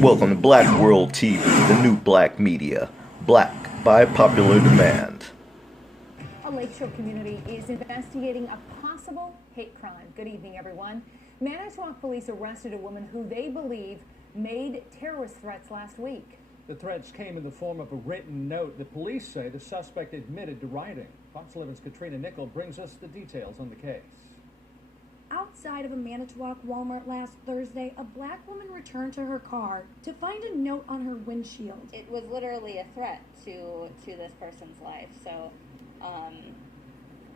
Welcome to Black World TV, the new black media. Black by popular demand. A Lakeshore community is investigating a possible hate crime. Good evening, everyone. Manitowoc police arrested a woman who they believe made terrorist threats last week. The threats came in the form of a written note that police say the suspect admitted to writing. Fox 11's Katrina Nickel brings us the details on the case. Outside of a Manitowoc Wal-Mart last Thursday, a black woman returned to her car to find a note on her windshield. It was literally a threat to this person's life. So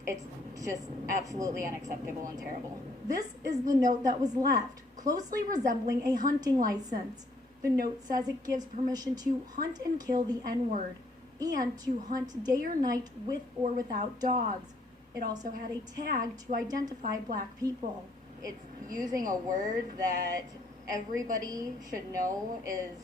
it's just absolutely unacceptable and terrible. This is the note that was left, closely resembling a hunting license. The note says it gives permission to hunt and kill the N-word and to hunt day or night with or without dogs. It also had a tag to identify black people. It's using a word that everybody should know is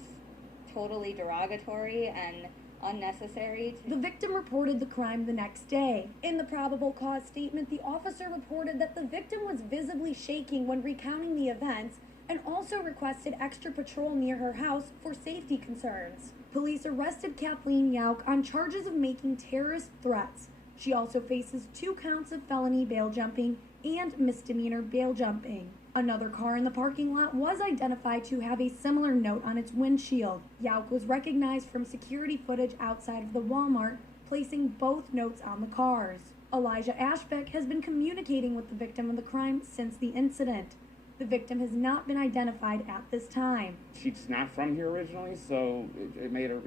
totally derogatory and unnecessary. The victim reported the crime the next day. In the probable cause statement, the officer reported that the victim was visibly shaking when recounting the events and also requested extra patrol near her house for safety concerns. Police arrested Kathleen Yauk on charges of making terrorist threats. She also faces 2 counts of felony bail jumping and misdemeanor bail jumping. Another car in the parking lot was identified to have a similar note on its windshield. Yauk was recognized from security footage outside of the Wal-Mart, placing both notes on the cars. Elijah Ashbeck has been communicating with the victim of the crime since the incident. The victim has not been identified at this time. She's not from here originally, so it made her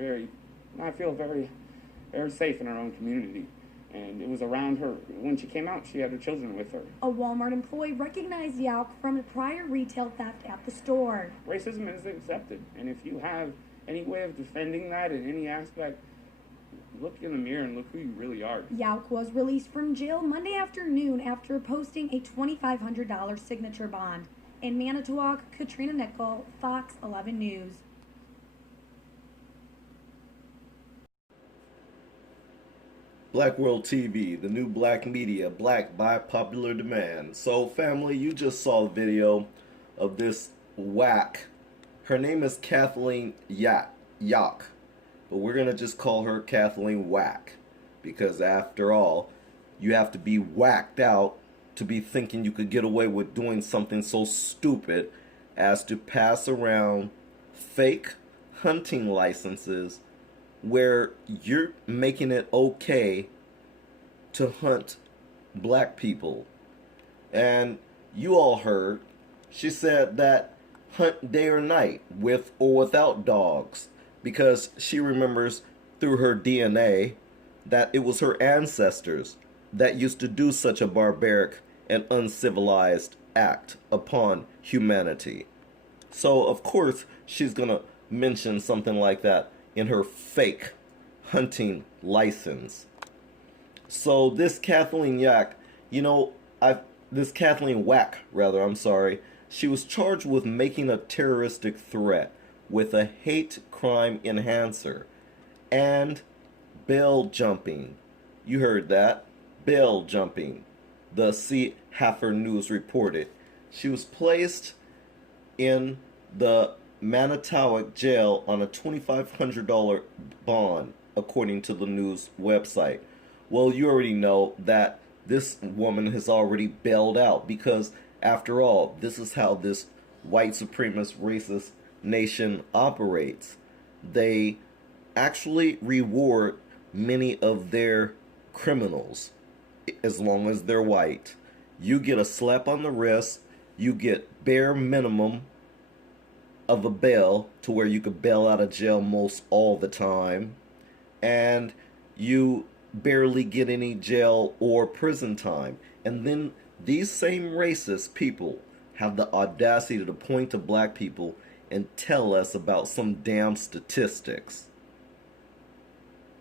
I feel very, very safe in her own community. And it was around her. When she came out, she had her children with her. A Walmart employee recognized Yauk from a prior retail theft at the store. Racism is accepted, and if you have any way of defending that in any aspect, look in the mirror and look who you really are. Yauk was released from jail Monday afternoon after posting a $2,500 signature bond. In Manitowoc, Katrina Nickel, Fox 11 News. Black World TV, the new black media, black by popular demand. So family, you just saw the video of this whack. Her name is Kathleen Yauk, but we're going to just call her Kathleen Whack, because after all, you have to be whacked out to be thinking you could get away with doing something so stupid as to pass around fake hunting licenses where you're making it okay to hunt black people. And you all heard, she said that hunt day or night with or without dogs, because she remembers through her DNA that it was her ancestors that used to do such a barbaric and uncivilized act upon humanity. So of course she's gonna mention something like that in her fake hunting license. So this Kathleen Yauk, this Kathleen Whack, rather, I'm sorry, she was charged with making a terroristic threat with a hate crime enhancer and bail jumping. You heard that, bail jumping. The Seahaffer News reported. She was placed in the Manitowoc jail on a $2,500 bond, according to the news website. Well, you already know that this woman has already bailed out, because after all, this is how this white supremacist racist nation operates. They actually reward many of their criminals as long as they're white. You get a slap on the wrist, you get bare minimum of a bail to where you could bail out of jail most all the time, and you barely get any jail or prison time. And then these same racist people have the audacity to point to black people and tell us about some damn statistics.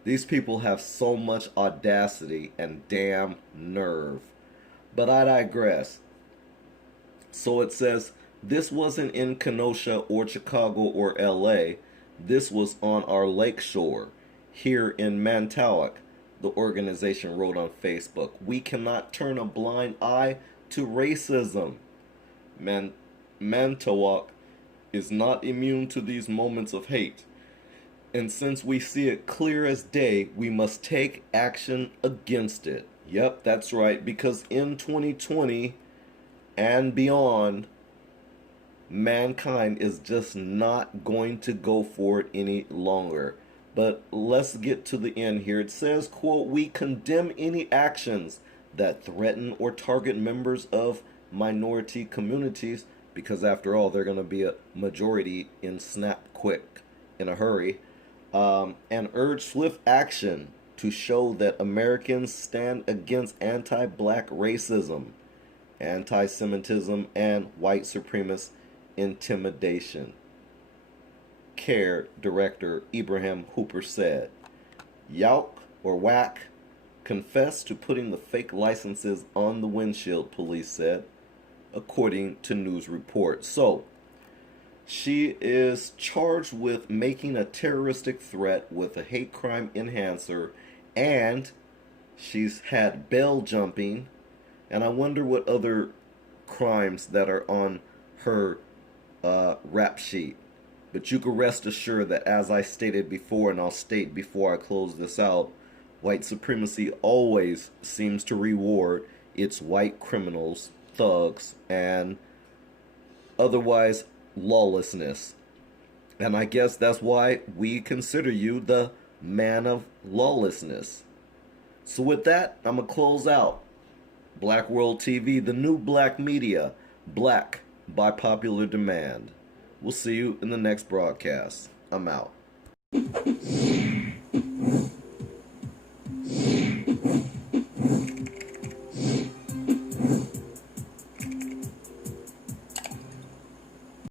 These people have so much audacity and damn nerve. But I digress. So it says, this wasn't in Kenosha or Chicago or LA. This was on our lakeshore here in Manitowoc, the organization wrote on Facebook. We cannot turn a blind eye to racism. Manitowoc is not immune to these moments of hate. And since we see it clear as day, we must take action against it. Yep, that's right, because in 2020 and beyond, mankind is just not going to go for it any longer. But let's get to the end here. It says, quote, "We condemn any actions that threaten or target members of minority communities," because after all, they're going to be a majority in snap quick, in a hurry, "and urge swift action to show that Americans stand against anti-black racism, anti-Semitism, and white supremacist intimidation." CARE Director Ibrahim Hooper said. Yauk, or Whack, confessed to putting the fake licenses on the windshield, police said, according to news reports. So, she is charged with making a terroristic threat with a hate crime enhancer, and she's had bail jumping, and I wonder what other crimes that are on her rap sheet. But you can rest assured that, as I stated before, and I'll state before I close this out, white supremacy always seems to reward its white criminals, thugs, and otherwise lawlessness. And I guess that's why we consider you the man of lawlessness. So with that, I'm going to close out. Black World TV, the new black media, black by popular demand. We'll see you in the next broadcast. I'm out.